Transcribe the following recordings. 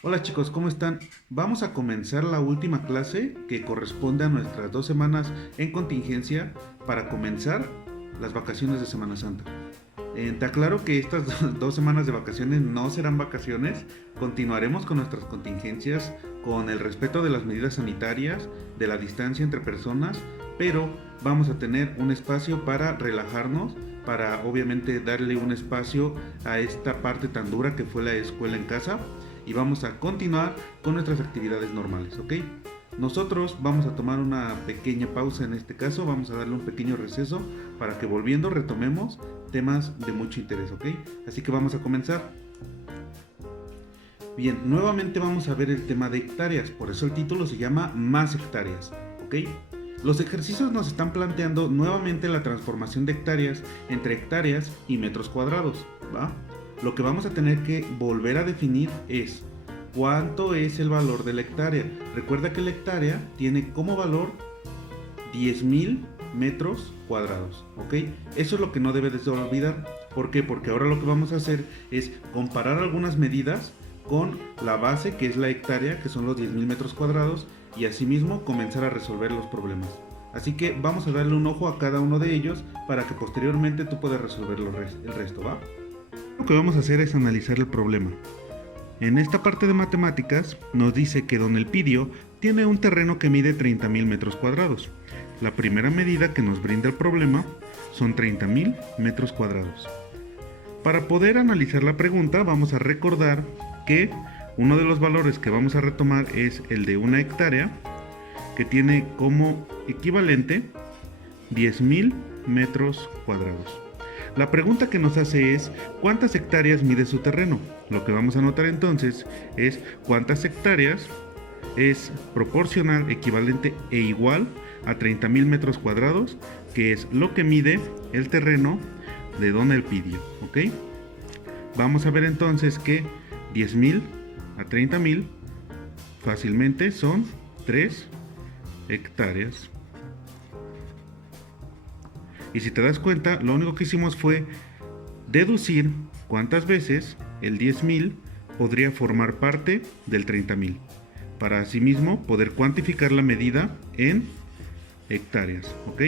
Hola chicos, ¿cómo están? Vamos a comenzar la última clase que corresponde a nuestras 2 semanas en contingencia para comenzar las vacaciones de Semana Santa. Te aclaro que estas 2 semanas de vacaciones no serán vacaciones, continuaremos con nuestras contingencias, con el respeto de las medidas sanitarias, de la distancia entre personas, pero vamos a tener un espacio para relajarnos, para obviamente darle un espacio a esta parte tan dura que fue la escuela en casa y vamos a continuar con nuestras actividades normales, ¿ok? Nosotros vamos a tomar una pequeña pausa en este caso, vamos a darle un pequeño receso para que volviendo retomemos temas de mucho interés, ¿ok? Así que vamos a comenzar. Bien, nuevamente vamos a ver el tema de hectáreas, por eso el título se llama Más hectáreas, ¿ok? Los ejercicios nos están planteando nuevamente la transformación de hectáreas entre hectáreas y metros cuadrados, ¿va? Lo que vamos a tener que volver a definir es cuánto es el valor de la hectárea. Recuerda que la hectárea tiene como valor 10.000 metros cuadrados, ¿ok? Eso es lo que no debes de olvidar. ¿Por qué? Porque ahora lo que vamos a hacer es comparar algunas medidas con la base que es la hectárea, que son los 10.000 metros cuadrados, y asimismo comenzar a resolver los problemas. Así que vamos a darle un ojo a cada uno de ellos para que posteriormente tú puedas resolver el resto, ¿va? Lo que vamos a hacer es analizar el problema. En esta parte de matemáticas nos dice que Don Elpidio tiene un terreno que mide 30.000 metros cuadrados. La primera medida que nos brinda el problema son 30.000 metros cuadrados. Para poder analizar la pregunta vamos a recordar que uno de los valores que vamos a retomar es el de una hectárea, que tiene como equivalente 10.000 metros cuadrados. La pregunta que nos hace es ¿cuántas hectáreas mide su terreno? Lo que vamos a notar entonces es cuántas hectáreas es proporcional, equivalente e igual a 30.000 metros cuadrados, que es lo que mide el terreno de Don Elpidio, ¿ok? Vamos a ver entonces que 10.000 a 30.000 fácilmente son 3 hectáreas. Y si te das cuenta, lo único que hicimos fue deducir cuántas veces el 10.000 podría formar parte del 30.000, para asimismo poder cuantificar la medida en hectáreas, ¿ok?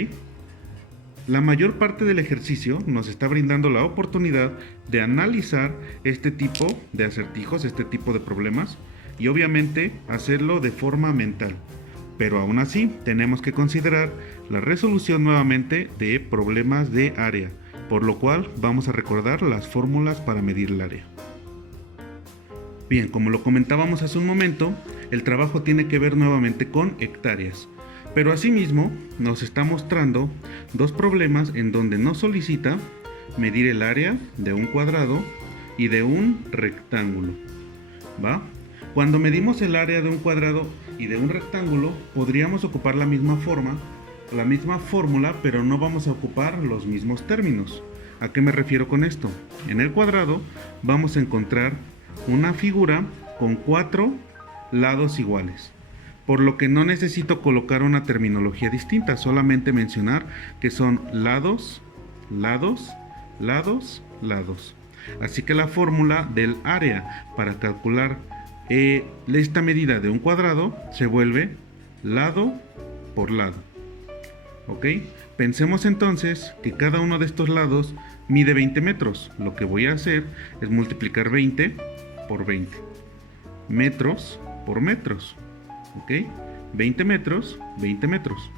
La mayor parte del ejercicio nos está brindando la oportunidad de analizar este tipo de acertijos, este tipo de problemas, y obviamente hacerlo de forma mental. Pero aún así tenemos que considerar la resolución nuevamente de problemas de área, por lo cual vamos a recordar las fórmulas para medir el área. Bien, como lo comentábamos hace un momento, el trabajo tiene que ver nuevamente con hectáreas, pero asimismo nos está mostrando dos problemas en donde nos solicita medir el área de un cuadrado y de un rectángulo, ¿va? Cuando medimos el área de un cuadrado y de un rectángulo, podríamos ocupar la misma fórmula, pero no vamos a ocupar los mismos términos. ¿A qué me refiero con esto? En el cuadrado vamos a encontrar una figura con 4 lados iguales, por lo que no necesito colocar una terminología distinta, solamente mencionar que son lados, lados, lados, lados. Así que la fórmula del área para calcular esta medida de un cuadrado se vuelve lado por lado, ¿ok? Pensemos entonces que cada uno de estos lados mide 20 metros. Lo que voy a hacer es multiplicar 20 por 20, metros por metros, ¿ok? 20 metros, 20 metros.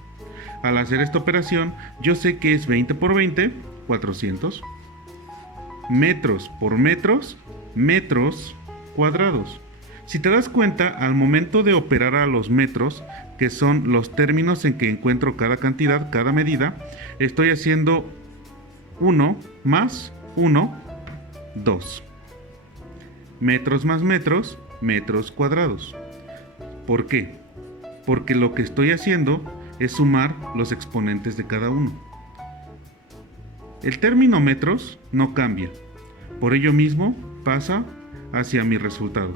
Al hacer esta operación, yo sé que es 20 por 20, 400. Metros por metros, metros cuadrados. Si te das cuenta, al momento de operar a los metros, que son los términos en que encuentro cada cantidad, cada medida, estoy haciendo 1 más 1, 2. Metros más metros, metros cuadrados. ¿Por qué? Porque lo que estoy haciendo es sumar los exponentes de cada uno. El término metros no cambia, por ello mismo pasa hacia mi resultado.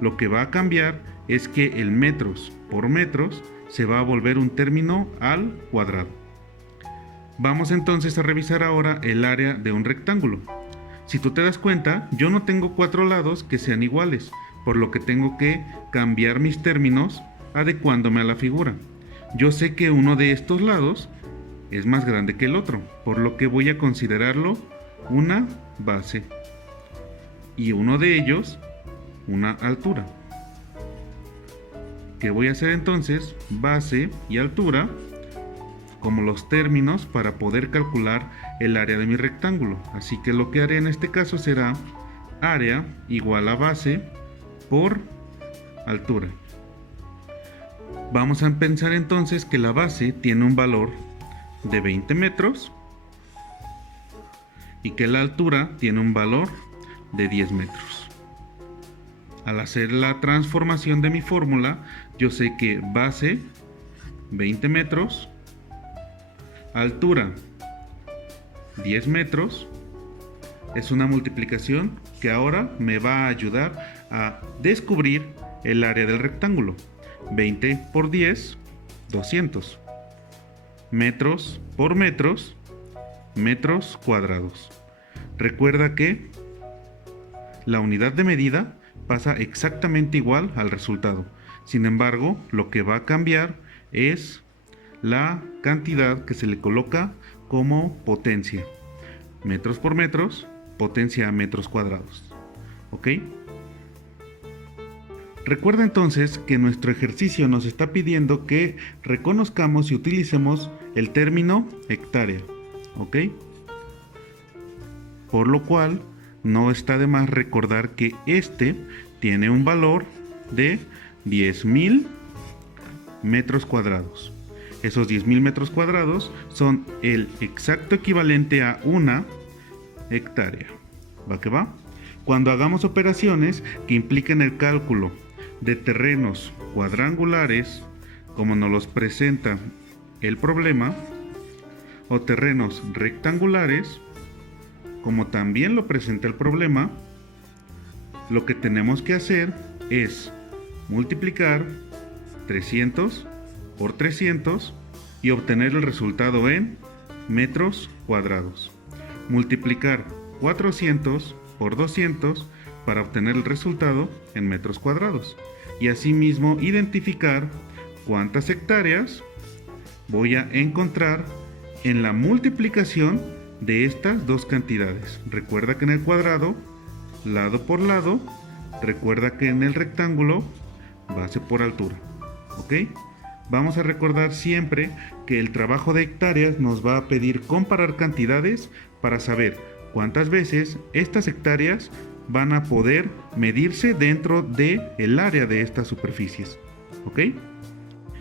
Lo que va a cambiar es que el metros por metros se va a volver un término al cuadrado. Vamos entonces a revisar ahora el área de un rectángulo. Si tú te das cuenta, yo no tengo 4 lados que sean iguales, por lo que tengo que cambiar mis términos adecuándome a la figura. Yo sé que uno de estos lados es más grande que el otro, por lo que voy a considerarlo una base y uno de ellos una altura. ¿Qué voy a hacer entonces? Base y altura como los términos para poder calcular el área de mi rectángulo. Así que lo que haré en este caso será área igual a base por altura. Vamos a pensar entonces que la base tiene un valor de 20 metros y que la altura tiene un valor de 10 metros. Al hacer la transformación de mi fórmula, yo sé que base 20 metros, altura 10 metros, es una multiplicación que ahora me va a ayudar a descubrir el área del rectángulo. 20 por 10, 200. Metros por metros, metros cuadrados. Recuerda que la unidad de medida pasa exactamente igual al resultado. Sin embargo, lo que va a cambiar es la cantidad que se le coloca como potencia. Metros por metros, potencia a metros cuadrados. ¿Ok? Recuerda entonces que nuestro ejercicio nos está pidiendo que reconozcamos y utilicemos el término hectárea. ¿Ok? Por lo cual, no está de más recordar que este tiene un valor de 10.000 metros cuadrados. Esos 10.000 metros cuadrados son el exacto equivalente a una hectárea. ¿Va que va? Cuando hagamos operaciones que impliquen el cálculo de terrenos cuadrangulares, como nos los presenta el problema, o terrenos rectangulares, como también lo presenta el problema, lo que tenemos que hacer es multiplicar 300 por 300 y obtener el resultado en metros cuadrados. Multiplicar 400 por 200 para obtener el resultado en metros cuadrados. Y asimismo identificar cuántas hectáreas voy a encontrar en la multiplicación de estas dos cantidades. Recuerda que en el cuadrado, lado por lado, recuerda que en el rectángulo, base por altura. ¿Ok? Vamos a recordar siempre que el trabajo de hectáreas nos va a pedir comparar cantidades para saber cuántas veces estas hectáreas van a poder medirse dentro del área de estas superficies. ¿Ok?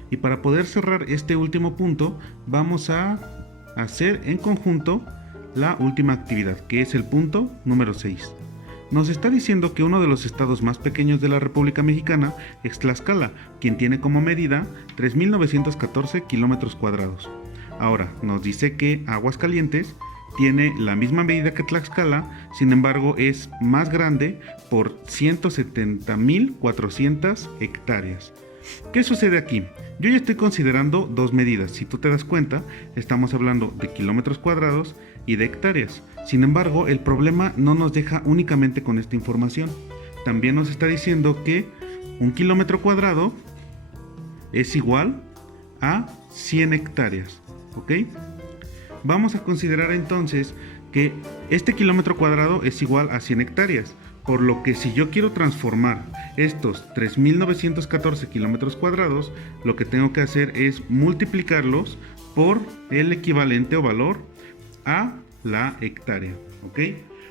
Y para poder cerrar este último punto, vamos a hacer en conjunto la última actividad, que es el punto número 6. Nos está diciendo que uno de los estados más pequeños de la República Mexicana es Tlaxcala, quien tiene como medida 3.914 kilómetros cuadrados. Ahora, nos dice que Aguascalientes tiene la misma medida que Tlaxcala, sin embargo es más grande por 170.400 hectáreas. ¿Qué sucede aquí? Yo ya estoy considerando dos medidas. Si tú te das cuenta, estamos hablando de kilómetros cuadrados y de hectáreas. Sin embargo, el problema no nos deja únicamente con esta información. También nos está diciendo que un kilómetro cuadrado es igual a 100 hectáreas. ¿Ok? Vamos a considerar entonces que este kilómetro cuadrado es igual a 100 hectáreas. Por lo que si yo quiero transformar estos 3.914 kilómetros cuadrados, lo que tengo que hacer es multiplicarlos por el equivalente o valor a la hectárea. ¿Ok?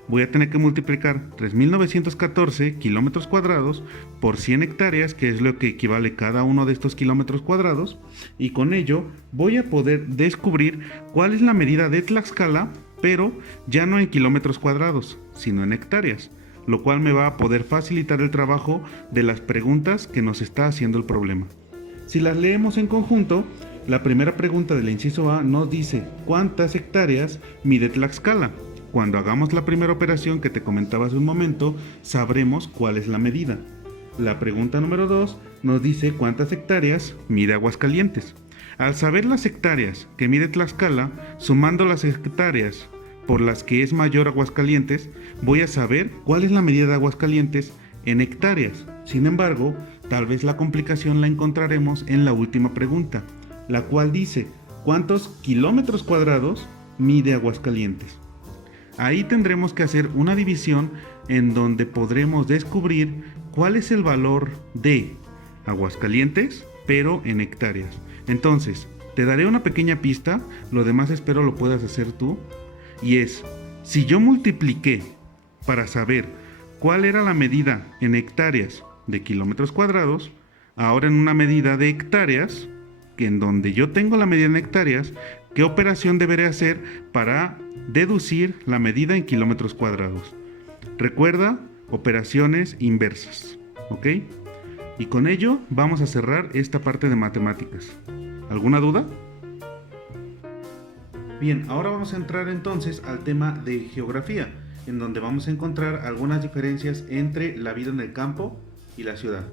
Voy a tener que multiplicar 3.914 kilómetros cuadrados por 100 hectáreas, que es lo que equivale cada uno de estos kilómetros cuadrados, y con ello voy a poder descubrir cuál es la medida de Tlaxcala, pero ya no en kilómetros cuadrados, sino en hectáreas, lo cual me va a poder facilitar el trabajo de las preguntas que nos está haciendo el problema. Si las leemos en conjunto, la primera pregunta del inciso A nos dice ¿cuántas hectáreas mide Tlaxcala? Cuando hagamos la primera operación que te comentaba hace un momento, sabremos cuál es la medida. La pregunta número 2 nos dice cuántas hectáreas mide Aguascalientes. Al saber las hectáreas que mide Tlaxcala, sumando las hectáreas por las que es mayor Aguascalientes, voy a saber cuál es la medida de Aguascalientes en hectáreas. Sin embargo, tal vez la complicación la encontraremos en la última pregunta, la cual dice, ¿cuántos kilómetros cuadrados mide Aguascalientes? Ahí tendremos que hacer una división en donde podremos descubrir cuál es el valor de Aguascalientes, pero en hectáreas. Entonces, te daré una pequeña pista, lo demás espero lo puedas hacer tú, y es, si yo multipliqué para saber cuál era la medida en hectáreas de kilómetros cuadrados, ahora en una medida de hectáreas, que en donde yo tengo la medida en hectáreas, ¿qué operación deberé hacer para deducir la medida en kilómetros cuadrados? Recuerda, operaciones inversas, ¿ok? Y con ello vamos a cerrar esta parte de matemáticas. ¿Alguna duda? Bien, ahora vamos a entrar entonces al tema de geografía, en donde vamos a encontrar algunas diferencias entre la vida en el campo y la ciudad.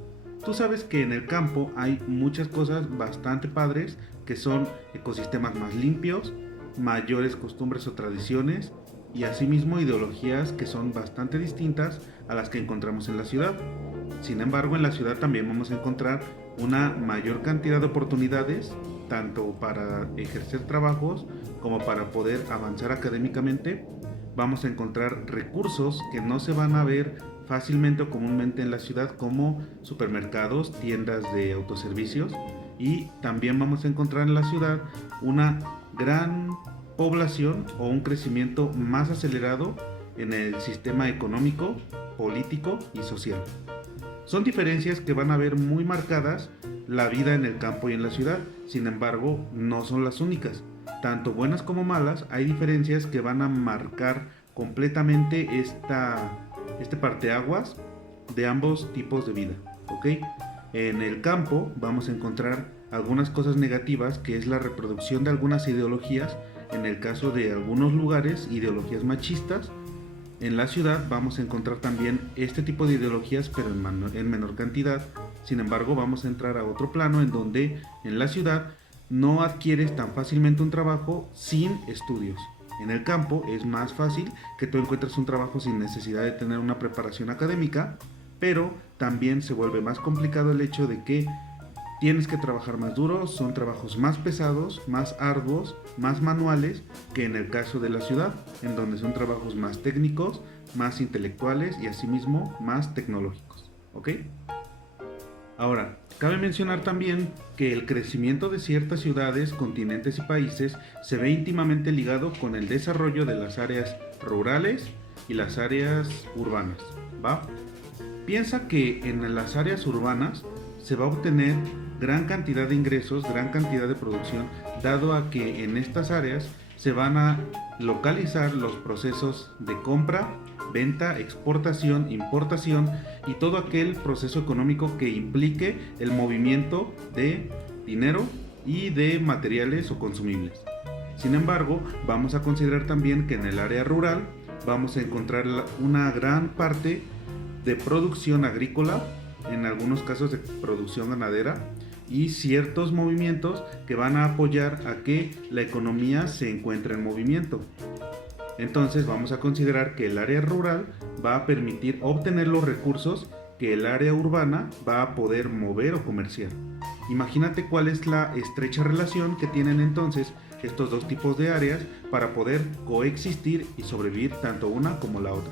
Tú sabes que en el campo hay muchas cosas bastante padres, que son ecosistemas más limpios, mayores costumbres o tradiciones, y asimismo ideologías que son bastante distintas a las que encontramos en la ciudad. Sin embargo, en la ciudad también vamos a encontrar una mayor cantidad de oportunidades, tanto para ejercer trabajos como para poder avanzar académicamente. Vamos a encontrar recursos que no se van a ver fácilmente o comúnmente en la ciudad, como supermercados, tiendas de autoservicios, y también vamos a encontrar en la ciudad una gran población o un crecimiento más acelerado en el sistema económico, político y social. Son diferencias que van a ver muy marcadas la vida en el campo y en la ciudad. Sin embargo, no son las únicas. Tanto buenas como malas, hay diferencias que van a marcar completamente este parteaguas de ambos tipos de vida, ¿ok? En el campo vamos a encontrar algunas cosas negativas, que es la reproducción de algunas ideologías, en el caso de algunos lugares, ideologías machistas. En la ciudad vamos a encontrar también este tipo de ideologías, pero en menor cantidad. Sin embargo, vamos a entrar a otro plano en donde en la ciudad no adquieres tan fácilmente un trabajo sin estudios. En el campo es más fácil que tú encuentres un trabajo sin necesidad de tener una preparación académica, pero también se vuelve más complicado el hecho de que tienes que trabajar más duro, son trabajos más pesados, más arduos, más manuales que en el caso de la ciudad, en donde son trabajos más técnicos, más intelectuales y asimismo más tecnológicos, ¿ok? Ahora, cabe mencionar también que el crecimiento de ciertas ciudades, continentes y países se ve íntimamente ligado con el desarrollo de las áreas rurales y las áreas urbanas, ¿va? Piensa que en las áreas urbanas se va a obtener gran cantidad de ingresos, gran cantidad de producción, dado a que en estas áreas se van a localizar los procesos de compra, venta, exportación, importación y todo aquel proceso económico que implique el movimiento de dinero y de materiales o consumibles. Sin embargo, vamos a considerar también que en el área rural vamos a encontrar una gran parte de producción agrícola, en algunos casos de producción ganadera, y ciertos movimientos que van a apoyar a que la economía se encuentre en movimiento. Entonces vamos a considerar que el área rural va a permitir obtener los recursos que el área urbana va a poder mover o comerciar. Imagínate cuál es la estrecha relación que tienen entonces estos dos tipos de áreas para poder coexistir y sobrevivir tanto una como la otra.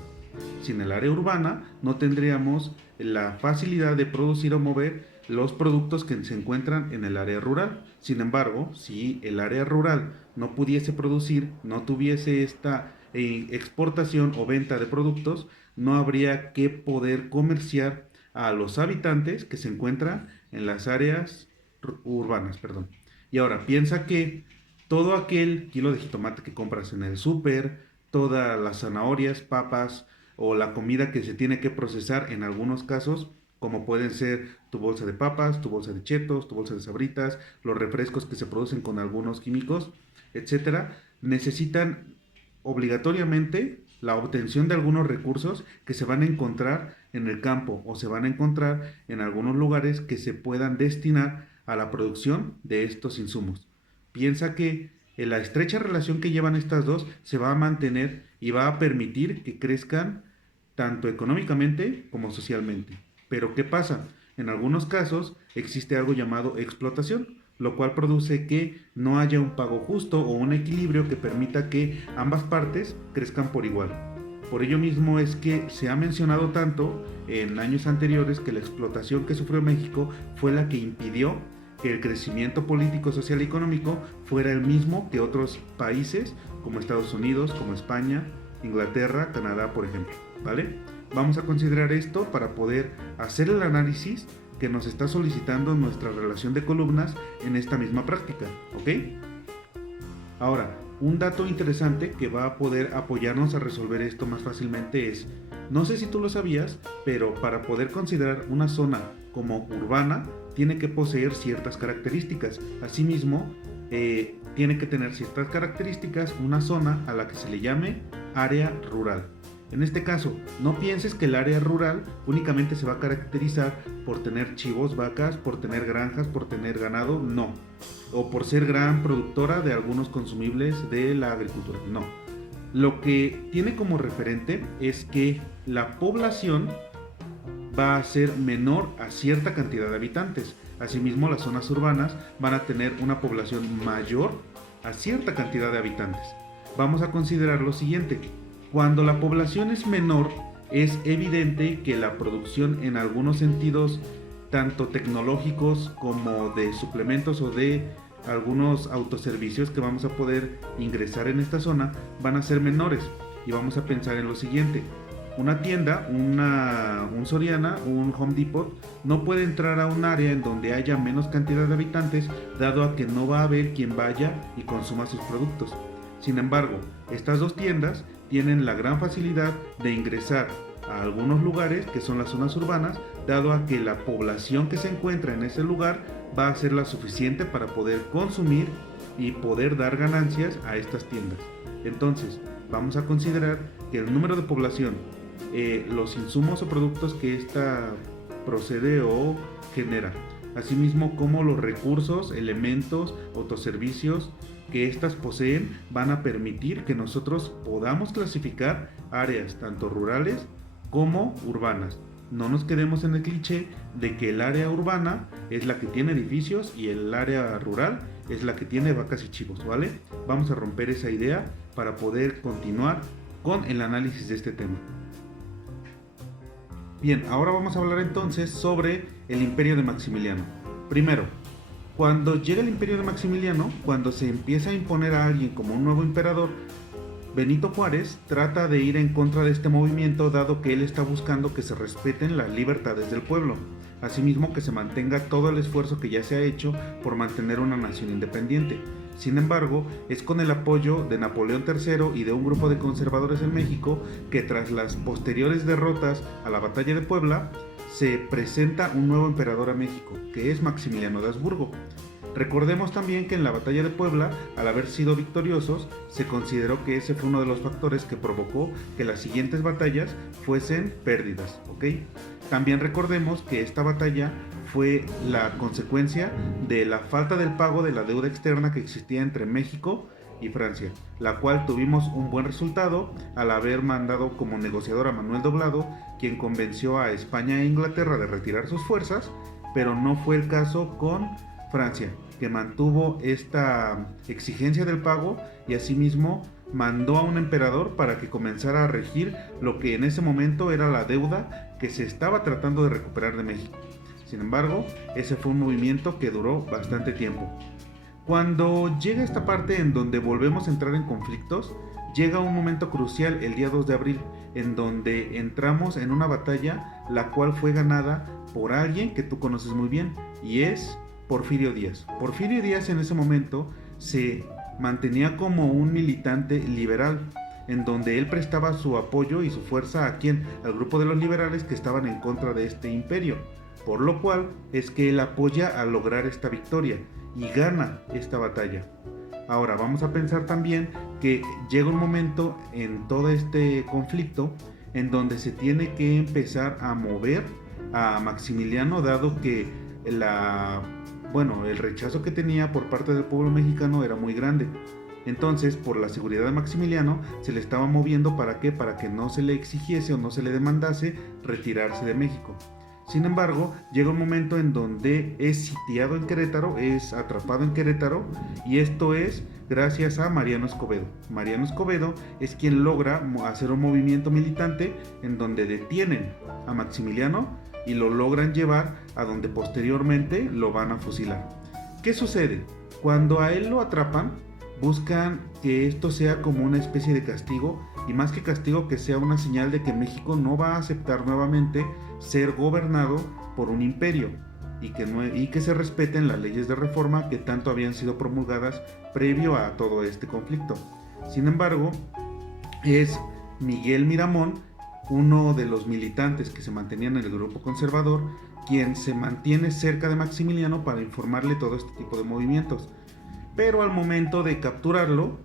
Sin el área urbana no tendríamos la facilidad de producir o mover los productos que se encuentran en el área rural. Sin embargo, si el área rural no pudiese producir, no tuviese esta exportación o venta de productos, no habría que poder comerciar a los habitantes que se encuentran en las áreas urbanas, perdón. Y ahora piensa que todo aquel kilo de jitomate que compras en el súper, todas las zanahorias, papas o la comida que se tiene que procesar en algunos casos, como pueden ser tu bolsa de papas, tu bolsa de chetos, tu bolsa de sabritas, los refrescos que se producen con algunos químicos, etcétera, necesitan obligatoriamente la obtención de algunos recursos que se van a encontrar en el campo o se van a encontrar en algunos lugares que se puedan destinar a la producción de estos insumos. Piensa que la estrecha relación que llevan estas dos se va a mantener y va a permitir que crezcan tanto económicamente como socialmente. Pero ¿qué pasa? En algunos casos existe algo llamado explotación, lo cual produce que no haya un pago justo o un equilibrio que permita que ambas partes crezcan por igual. Por ello mismo es que se ha mencionado tanto en años anteriores que la explotación que sufrió México fue la que impidió que el crecimiento político, social y económico fuera el mismo que otros países como Estados Unidos, como España, Inglaterra, Canadá, por ejemplo, ¿vale? Vamos a considerar esto para poder hacer el análisis que nos está solicitando nuestra relación de columnas en esta misma práctica, ¿ok? Ahora, un dato interesante que va a poder apoyarnos a resolver esto más fácilmente es, no sé si tú lo sabías, pero para poder considerar una zona como urbana, tiene que poseer ciertas características. Asimismo, tiene que tener ciertas características una zona a la que se le llame área rural. En este caso, no pienses que el área rural únicamente se va a caracterizar por tener chivos, vacas, por tener granjas, por tener ganado, no. O por ser gran productora de algunos consumibles de la agricultura, no. Lo que tiene como referente es que la población va a ser menor a cierta cantidad de habitantes. Asimismo, las zonas urbanas van a tener una población mayor a cierta cantidad de habitantes. Vamos a considerar lo siguiente. Cuando la población es menor, es evidente que la producción en algunos sentidos, tanto tecnológicos como de suplementos o de algunos autoservicios que vamos a poder ingresar en esta zona, van a ser menores. Y vamos a pensar en lo siguiente. Una tienda, un Soriana, un Home Depot, no puede entrar a un área en donde haya menos cantidad de habitantes, dado a que no va a haber quien vaya y consuma sus productos. Sin embargo, estas dos tiendas tienen la gran facilidad de ingresar a algunos lugares que son las zonas urbanas, dado a que la población que se encuentra en ese lugar va a ser la suficiente para poder consumir y poder dar ganancias a estas tiendas. Entonces, vamos a considerar que el número de población, los insumos o productos que ésta procede o genera, asimismo como los recursos, elementos, autoservicios que éstas poseen, van a permitir que nosotros podamos clasificar áreas tanto rurales como urbanas. No nos quedemos en el cliché de que el área urbana es la que tiene edificios y el área rural es la que tiene vacas y chivos, ¿vale? Vamos a romper esa idea para poder continuar con el análisis de este tema. Bien, ahora vamos a hablar entonces sobre el imperio de Maximiliano. Primero, cuando llega el imperio de Maximiliano, cuando se empieza a imponer a alguien como un nuevo emperador, Benito Juárez trata de ir en contra de este movimiento, dado que él está buscando que se respeten las libertades del pueblo, asimismo que se mantenga todo el esfuerzo que ya se ha hecho por mantener una nación independiente. Sin embargo, es con el apoyo de Napoleón III y de un grupo de conservadores en México que tras las posteriores derrotas a la batalla de Puebla, se presenta un nuevo emperador a México, que es Maximiliano de Habsburgo. Recordemos también que en la batalla de Puebla, al haber sido victoriosos, se consideró que ese fue uno de los factores que provocó que las siguientes batallas fuesen pérdidas, ¿ok? También recordemos que esta batalla fue la consecuencia de la falta del pago de la deuda externa que existía entre México y Francia, la cual tuvimos un buen resultado al haber mandado como negociador a Manuel Doblado, quien convenció a España e Inglaterra de retirar sus fuerzas, pero no fue el caso con Francia, que mantuvo esta exigencia del pago y asimismo mandó a un emperador para que comenzara a regir lo que en ese momento era la deuda que se estaba tratando de recuperar de México. Sin embargo, ese fue un movimiento que duró bastante tiempo. Cuando llega esta parte en donde volvemos a entrar en conflictos, llega un momento crucial el día 2 de abril, en donde entramos en una batalla la cual fue ganada por alguien que tú conoces muy bien, y es Porfirio Díaz. Porfirio Díaz en ese momento se mantenía como un militante liberal, en donde él prestaba su apoyo y su fuerza a quien, al grupo de los liberales que estaban en contra de este imperio, por lo cual es que él apoya a lograr esta victoria y gana esta batalla. Ahora vamos a pensar también que llega un momento en todo este conflicto en donde se tiene que empezar a mover a Maximiliano, dado que el rechazo que tenía por parte del pueblo mexicano era muy grande. Entonces, por la seguridad de Maximiliano, se le estaba moviendo ¿para qué? Para que no se le exigiese o no se le demandase retirarse de México. Sin embargo, llega un momento en donde es sitiado en Querétaro, es atrapado en Querétaro, y esto es gracias a Mariano Escobedo. Mariano Escobedo es quien logra hacer un movimiento militante en donde detienen a Maximiliano y lo logran llevar a donde posteriormente lo van a fusilar. ¿Qué sucede? Cuando a él lo atrapan, buscan que esto sea como una especie de castigo, y más que castigo, que sea una señal de que México no va a aceptar nuevamente ser gobernado por un imperio, y que se respeten las leyes de reforma que tanto habían sido promulgadas previo a todo este conflicto. Sin embargo, es Miguel Miramón, uno de los militantes que se mantenían en el grupo conservador, quien se mantiene cerca de Maximiliano para informarle todo este tipo de movimientos. Pero al momento de capturarlo,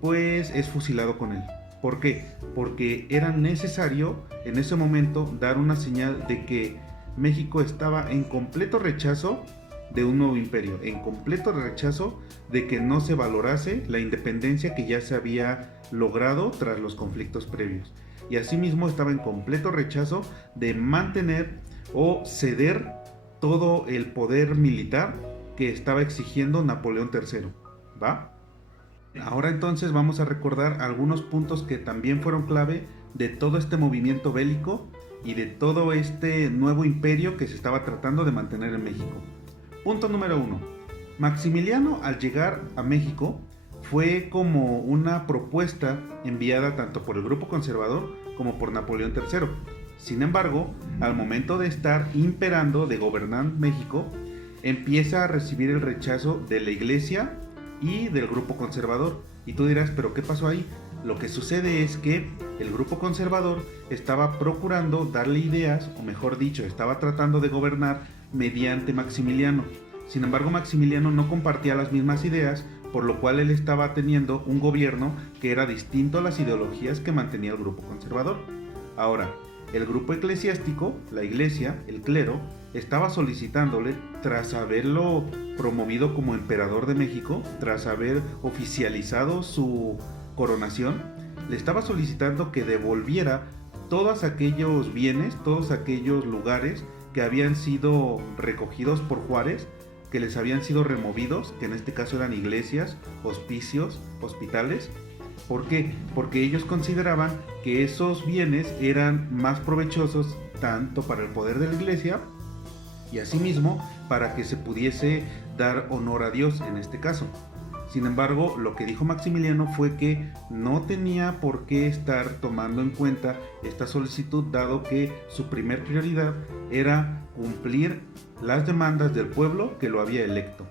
pues es fusilado con él. ¿Por qué? Porque era necesario en ese momento dar una señal de que México estaba en completo rechazo de un nuevo imperio, en completo rechazo de que no se valorase la independencia que ya se había logrado tras los conflictos previos. Y asimismo estaba en completo rechazo de mantener o ceder todo el poder militar que estaba exigiendo Napoleón III. ¿Va? Ahora entonces vamos a recordar algunos puntos que también fueron clave de todo este movimiento bélico y de todo este nuevo imperio que se estaba tratando de mantener en México. Punto número 1. Maximiliano, al llegar a México, fue como una propuesta enviada tanto por el grupo conservador como por Napoleón III. Sin embargo, al momento de estar imperando, de gobernar México, empieza a recibir el rechazo de la iglesia y del grupo conservador. Y tú dirás, ¿pero qué pasó ahí? Lo que sucede es que el grupo conservador estaba procurando darle ideas, o mejor dicho, estaba tratando de gobernar mediante Maximiliano. Sin embargo, Maximiliano no compartía las mismas ideas, por lo cual él estaba teniendo un gobierno que era distinto a las ideologías que mantenía el grupo conservador. Ahora, el grupo eclesiástico, la iglesia, el clero, estaba solicitándole, tras haberlo promovido como emperador de México, tras haber oficializado su coronación, le estaba solicitando que devolviera todos aquellos bienes, todos aquellos lugares que habían sido recogidos por Juárez, que les habían sido removidos, que en este caso eran iglesias, hospicios, hospitales. ¿Por qué? Porque ellos consideraban que esos bienes eran más provechosos tanto para el poder de la iglesia y asimismo para que se pudiese dar honor a Dios en este caso. Sin embargo, lo que dijo Maximiliano fue que no tenía por qué estar tomando en cuenta esta solicitud, dado que su primer prioridad era cumplir las demandas del pueblo que lo había electo.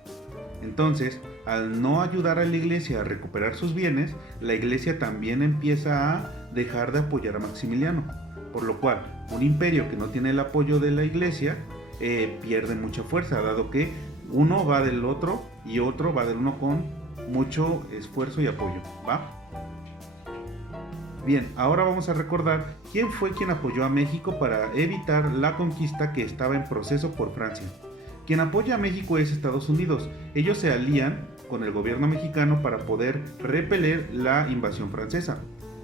Entonces, al no ayudar a la iglesia a recuperar sus bienes, la iglesia también empieza a dejar de apoyar a Maximiliano, por lo cual un imperio que no tiene el apoyo de la iglesia pierde mucha fuerza, dado que uno va del otro y otro va del uno con mucho esfuerzo y apoyo, ¿va? Bien, ahora vamos a recordar quién fue quien apoyó a México para evitar la conquista que estaba en proceso por Francia. Quien apoya a México es Estados Unidos. Ellos se alían con el gobierno mexicano para poder repeler la invasión francesa.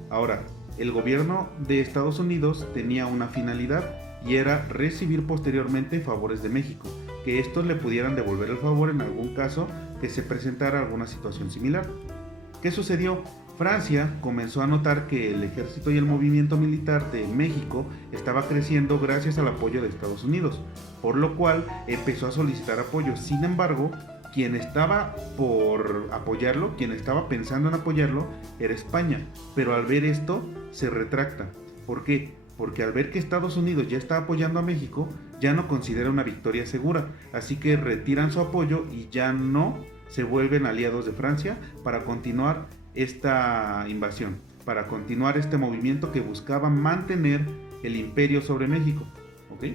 Ahora, el gobierno de Estados Unidos tenía una finalidad y era recibir posteriormente favores de México, que estos le pudieran devolver el favor en algún caso que se presentara alguna situación similar. ¿Qué sucedió? Francia comenzó a notar que el ejército y el movimiento militar de México estaba creciendo gracias al apoyo de Estados Unidos, por lo cual empezó a solicitar apoyo. Sin embargo, quien estaba por apoyarlo, quien estaba pensando en apoyarlo, era España, pero al ver esto se retracta. ¿Por qué? Porque al ver que Estados Unidos ya está apoyando a México, ya no considera una victoria segura, así que retiran su apoyo y ya no se vuelven aliados de Francia para continuar esta invasión, para continuar este movimiento que buscaba mantener el imperio sobre México. ¿Ok?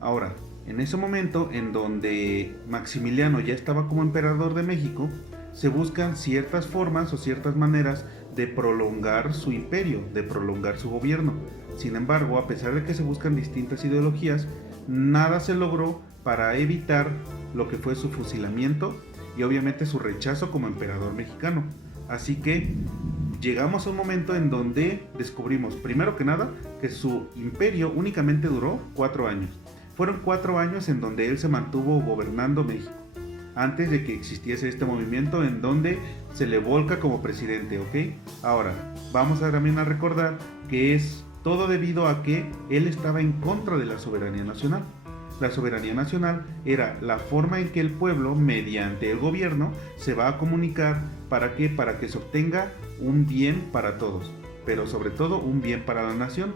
Ahora, en ese momento en donde Maximiliano ya estaba como emperador de México, se buscan ciertas formas o ciertas maneras de prolongar su imperio, de prolongar su gobierno. Sin embargo, a pesar de que se buscan distintas ideologías, nada se logró para evitar lo que fue su fusilamiento y obviamente su rechazo como emperador mexicano. Así que llegamos a un momento en donde descubrimos, primero que nada, que su imperio únicamente duró 4 años. Fueron 4 años en donde él se mantuvo gobernando México, antes de que existiese este movimiento en donde se le volca como presidente, ¿ok? Ahora, vamos también a recordar que es todo debido a que él estaba en contra de la soberanía nacional. La soberanía nacional era la forma en que el pueblo, mediante el gobierno, se va a comunicar para que se obtenga un bien para todos, pero sobre todo un bien para la nación.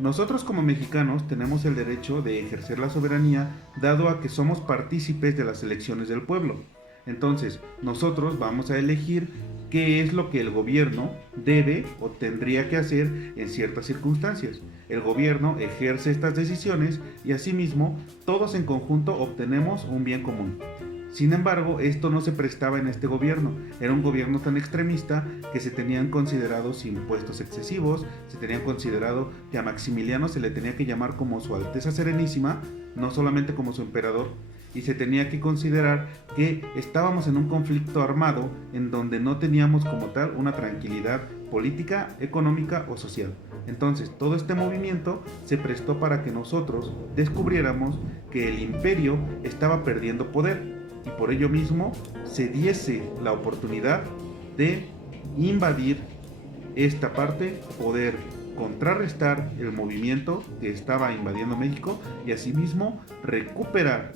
Nosotros como mexicanos tenemos el derecho de ejercer la soberanía dado a que somos partícipes de las elecciones del pueblo. Entonces, nosotros vamos a elegir qué es lo que el gobierno debe o tendría que hacer en ciertas circunstancias. El gobierno ejerce estas decisiones y asimismo todos en conjunto obtenemos un bien común. Sin embargo, esto no se prestaba en este gobierno. Era un gobierno tan extremista que se tenían considerados impuestos excesivos, se tenían considerado que a Maximiliano se le tenía que llamar como su Alteza Serenísima, no solamente como su emperador, y se tenía que considerar que estábamos en un conflicto armado en donde no teníamos como tal una tranquilidad política, económica o social. Entonces, todo este movimiento se prestó para que nosotros descubriéramos que el imperio estaba perdiendo poder y por ello mismo se diese la oportunidad de invadir esta parte, poder contrarrestar el movimiento que estaba invadiendo México y asimismo recuperar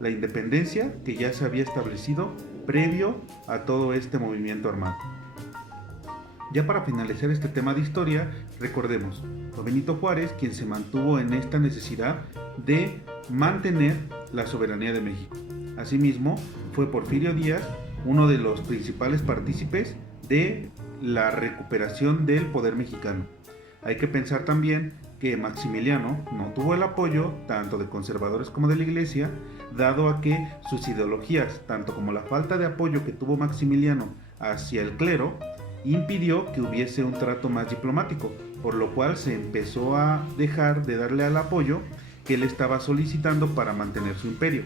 la independencia que ya se había establecido previo a todo este movimiento armado. Ya para finalizar este tema de historia, recordemos, fue Benito Juárez quien se mantuvo en esta necesidad de mantener la soberanía de México. Asimismo, fue Porfirio Díaz uno de los principales partícipes de la recuperación del poder mexicano. Hay que pensar también que Maximiliano no tuvo el apoyo tanto de conservadores como de la Iglesia, dado a que sus ideologías, tanto como la falta de apoyo que tuvo Maximiliano hacia el clero, impidió que hubiese un trato más diplomático, por lo cual se empezó a dejar de darle al apoyo que él estaba solicitando para mantener su imperio.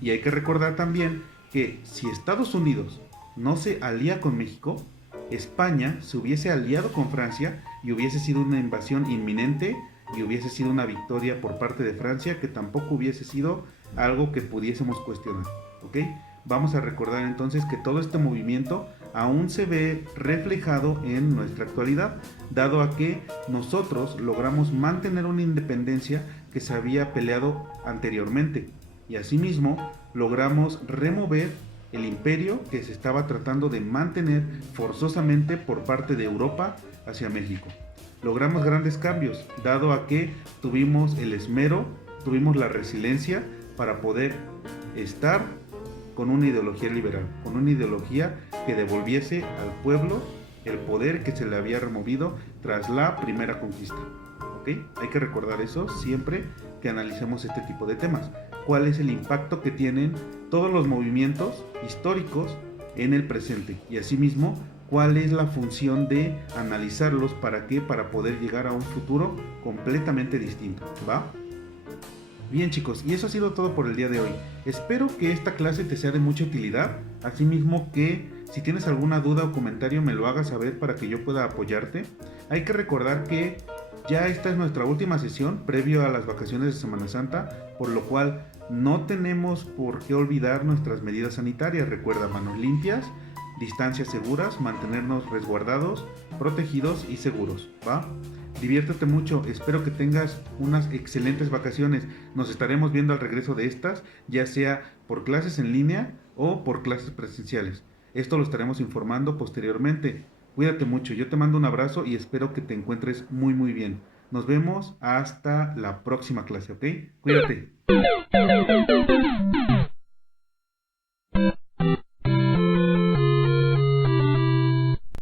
Y hay que recordar también que si Estados Unidos no se alía con México, España se hubiese aliado con Francia y hubiese sido una invasión inminente y hubiese sido una victoria por parte de Francia que tampoco hubiese sido algo que pudiésemos cuestionar, ¿ok? Vamos a recordar entonces que todo este movimiento aún se ve reflejado en nuestra actualidad, dado a que nosotros logramos mantener una independencia que se había peleado anteriormente y asimismo logramos remover el imperio que se estaba tratando de mantener forzosamente por parte de Europa hacia México. Logramos grandes cambios, dado a que tuvimos el esmero, tuvimos la resiliencia para poder estar con una ideología liberal, con una ideología que devolviese al pueblo el poder que se le había removido tras la primera conquista. ¿Ok? Hay que recordar eso siempre que analicemos este tipo de temas. ¿Cuál es el impacto que tienen todos los movimientos históricos en el presente? Y asimismo, ¿cuál es la función de analizarlos para qué? Para poder llegar a un futuro completamente distinto, ¿va? Bien chicos, y eso ha sido todo por el día de hoy. Espero que esta clase te sea de mucha utilidad, asimismo que si tienes alguna duda o comentario me lo hagas saber para que yo pueda apoyarte. Hay que recordar que ya esta es nuestra última sesión previo a las vacaciones de Semana Santa, por lo cual no tenemos por qué olvidar nuestras medidas sanitarias. Recuerda, manos limpias, distancias seguras, mantenernos resguardados, protegidos y seguros, ¿va? Diviértete mucho, espero que tengas unas excelentes vacaciones. Nos estaremos viendo al regreso de estas, ya sea por clases en línea o por clases presenciales. Esto lo estaremos informando posteriormente. Cuídate mucho, yo te mando un abrazo y espero que te encuentres muy bien. Nos vemos hasta la próxima clase, ¿ok? Cuídate.